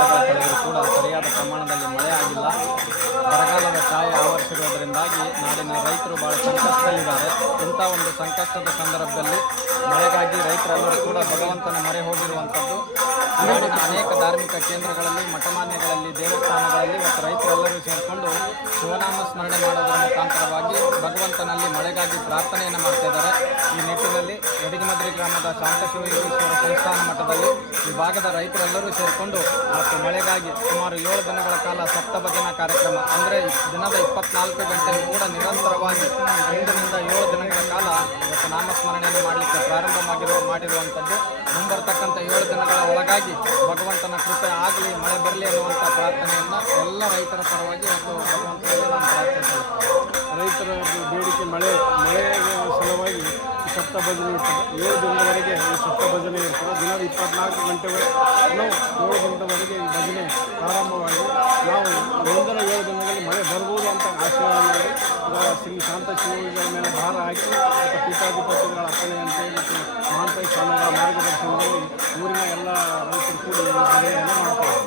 ಕಾಲಗಳ ಕಳೆದರೂ ಕೂಡ ಸರಿಯಾದ ಪ್ರಮಾಣದಲ್ಲಿ ಮಳೆ ಆಗಿಲ್ಲ. ಬರಗಾಲದ ಛಾಯೆ ಆವರಿಸಿರುವುದರಿಂದಾಗಿ ನಾಡಿನ ರೈತರು ಬಹಳ ಸಂಕಷ್ಟದಲ್ಲಿದ್ದಾರೆ. ಇಂಥ ಒಂದು ಸಂಕಷ್ಟದ ಸಂದರ್ಭದಲ್ಲಿ ಮಳೆಗಾಗಿ ರೈತರೆಲ್ಲರೂ ಕೂಡ ಭಗವಂತನ ಮೊರೆ ಹೋಗಿರುವಂಥದ್ದು. ನಾಡಿನ ಅನೇಕ ಧಾರ್ಮಿಕ ಕೇಂದ್ರಗಳಲ್ಲಿ, ಮಠಮಾನ್ಯಗಳಲ್ಲಿ, ದೇವಸ್ಥಾನಗಳಲ್ಲಿ ಇವತ್ತು ರೈತರೆಲ್ಲರೂ ಸೇರಿಕೊಂಡು ಶಿವನಾಮ ಸ್ಮರಣೆ ಮಾಡೋದರ ಮುಖಾಂತರವಾಗಿ ಭಗವಂತನಲ್ಲಿ ಮಳೆಗಾಗಿ ಪ್ರಾರ್ಥನೆಯನ್ನು ಮಾಡ್ತಿದ್ದಾರೆ. ಈ ನಿಟ್ಟಿನಲ್ಲಿ ಯಡಗಿಮದ್ರಿ ಗ್ರಾಮದ ಶಾಂತಶಿವೇಶ್ವರ ಸಂಸ್ಥಾನ ಮಠದಲ್ಲಿ ಈ ಭಾಗದ ರೈತರೆಲ್ಲರೂ ಸೇರಿಕೊಂಡು ಮತ್ತು ಮಳೆಗಾಗಿ ಸುಮಾರು 7 ದಿನಗಳ ಕಾಲ ಸಪ್ತಭಜನಾ ಕಾರ್ಯಕ್ರಮ ಅಂದರೆ ದಿನದ 24 ಗಂಟೆಯೂ ಕೂಡ ನಿರಂತರವಾಗಿ 8ರಿಂದ 7 ದಿನಗಳ ಕಾಲ ಇವತ್ತು ನಾಮಸ್ಮರಣೆಯನ್ನು ಮಾಡಲಿಕ್ಕೆ ಮಾಡಿರುವಂಥದ್ದು. ಮುಂಬರ್ತಕ್ಕಂಥ 7 ದಿನಗಳ ಒಳಗಾಗಿ ಭಗವಂತನ ಕೃಪೆ ಆಗಲಿ, ಮಳೆ ಬರಲಿ ಅನ್ನುವಂಥ ಪ್ರಾರ್ಥನೆಯನ್ನು ಎಲ್ಲ ರೈತರ ಪರವಾಗಿ ಇವತ್ತು ಭಗವಂತನಲ್ಲಿ ನಾನು ಪ್ರಾರ್ಥಿಸ್ತೇನೆ. ರೈತರ ಬೇಡಿಕೆ ಮಳೆ ಸಲುವಾಗಿ ಸಪ್ತಭಜನೆ ಇರ್ತದೆ. 7 ದಿನದವರೆಗೆ ಈ ಸಪ್ತಭಜನೆ ಇರ್ತದೆ. ದಿನದ 24 ಗಂಟೆವರೆಗೆ 7 ದಿನದವರೆಗೆ ಈ ಭಜನೆ ಪ್ರಾರಂಭವಾಗಿ ನಾವು 7 ದಿನದಲ್ಲಿ ಮಳೆ ಬರ್ಬೋದು ಅಂತ ಆಶೀರ್ವಾದ ಮಾಡಿ ಶ್ರೀ ಶಾಂತ ಶಿವಗಳ ಮೇಲೆ ಭಾರ ಹಾಕಿ ಮತ್ತು ಪೀಠಾಧಿಪತಿಗಳ ಅಪ್ಪಣೆಯಂತೆ ಮತ್ತು ಮಹಾಂತ ಸ್ವಾಮಿಗಳ ಮಾರ್ಗದರ್ಶನದಲ್ಲಿ ಊರಿನ ಎಲ್ಲ ರೈತರು ಕೂಡಿ ಭಜನೆಯನ್ನು ಮಾಡ್ತಾರೆ.